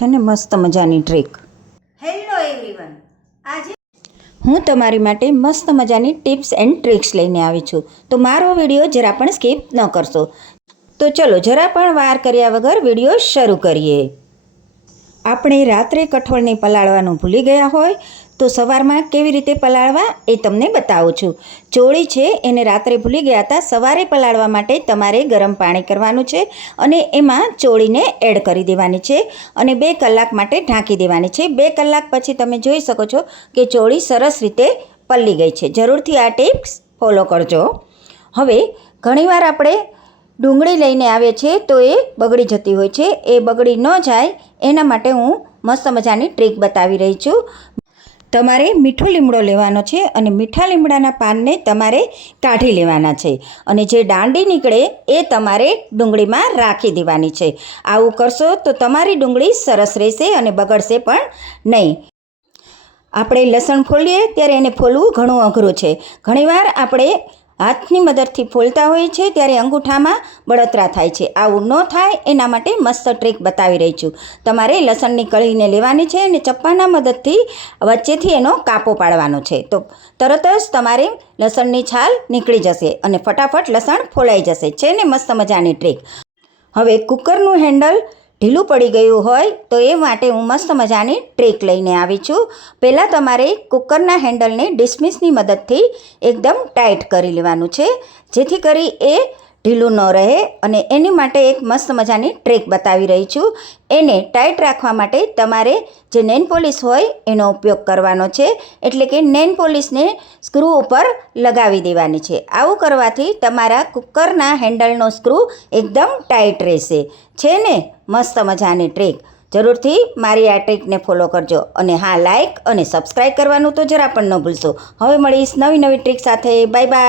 છે ને મસ્ત મજાની ટ્રીક. હેલો એવરીવન, આજે હું તમારી માટે મસ્ત મજાની ટિપ્સ એન્ડ ટ્રિક્સ લઈને આવી છું. તો મારો વિડીયો જરા પણ સ્કીપ ન કરશો. તો ચલો જરા પણ વાર કર્યા વગર વિડીયો શરૂ કરીએ. આપણે રાત્રે કઠોળને પલાળવાનું ભૂલી ગયા હોય તો સવારમાં કેવી રીતે પલાળવા એ તમને બતાવું છું. ચોળી છે એને રાત્રે ભૂલી ગયા હતા. સવારે પલાળવા માટે તમારે ગરમ પાણી કરવાનું છે અને એમાં ચોળીને એડ કરી દેવાની છે અને 2 કલાક માટે ઢાંકી દેવાની છે. 2 કલાક પછી તમે જોઈ શકો છો કે ચોળી સરસ રીતે પલળી ગઈ છે. જરૂરથી આ ટિપ્સ ફોલો કરજો. હવે ઘણીવાર આપણે ડુંગળી લઈને આવીએ છીએ તો એ બગડી જતી હોય છે. એ બગડી ન જાય એના માટે હું મસ્ત મજાની ટ્રીક બતાવી રહી છું. તમારે મીઠો લીમડો લેવાનો છે અને મીઠા લીમડાના પાનને તમારે કાઢી લેવાના છે અને જે દાંડી નીકળે એ તમારે ડુંગળીમાં રાખી દેવાની છે. આવું કરશો તો તમારી ડુંગળી સરસ રહેશે અને બગડશે પણ નહીં. આપણે લસણ ફોલીએ ત્યારે એને ફોલવું ઘણું અઘરું છે. ઘણીવાર આપણે હાથની મદદથી ફોલતા હોઈએ છીએ ત્યારે અંગૂઠામાં બળતરા થાય છે. આવું ન થાય એના માટે મસ્ત ટ્રીક બતાવી રહી છું. તમારે લસણની કળીને લેવાની છે અને ચપ્પાના મદદથી વચ્ચેથી એનો કાપો પાડવાનો છે. તો તરત જ તમારે લસણની છાલ નીકળી જશે અને ફટાફટ લસણ ફોલાઈ જશે. છે ને મસ્ત મજાની ટ્રીક. હવે કુકરનું હેન્ડલ ઢીલું પડી ગયું હોય તો એ માટે હું મસ્ત મજાની ટ્રીક લઈને આવી છું. પહેલાં તમારે કુકરના હેન્ડલને ડિસમિસની મદદથી એકદમ ટાઈટ કરી લેવાનું છે જેથી કરી એ ઢીલું ન રહે અને એની માટે એક મસ્ત મજાની ટ્રીક બતાવી રહી છું. એને ટાઈટ રાખવા માટે તમારે જે નેલ પોલિશ હોય એનો ઉપયોગ કરવાનો છે. એટલે કે નેલ પોલિશને સ્ક્રૂ ઉપર લગાવી દેવાની છે. આવું કરવાથી તમારા કુકરના હેન્ડલનો સ્ક્રૂ એકદમ ટાઈટ રહેશે. છે ને મસ્ત મજાની ટ્રીક. જરૂરથી મારી આ ટ્રીકને ફોલો કરજો અને હા, લાઈક અને સબસ્ક્રાઈબ કરવાનું તો જરા પણ ન ભૂલશો. હવે મળીશ નવી ટ્રીક સાથે. Bye bye.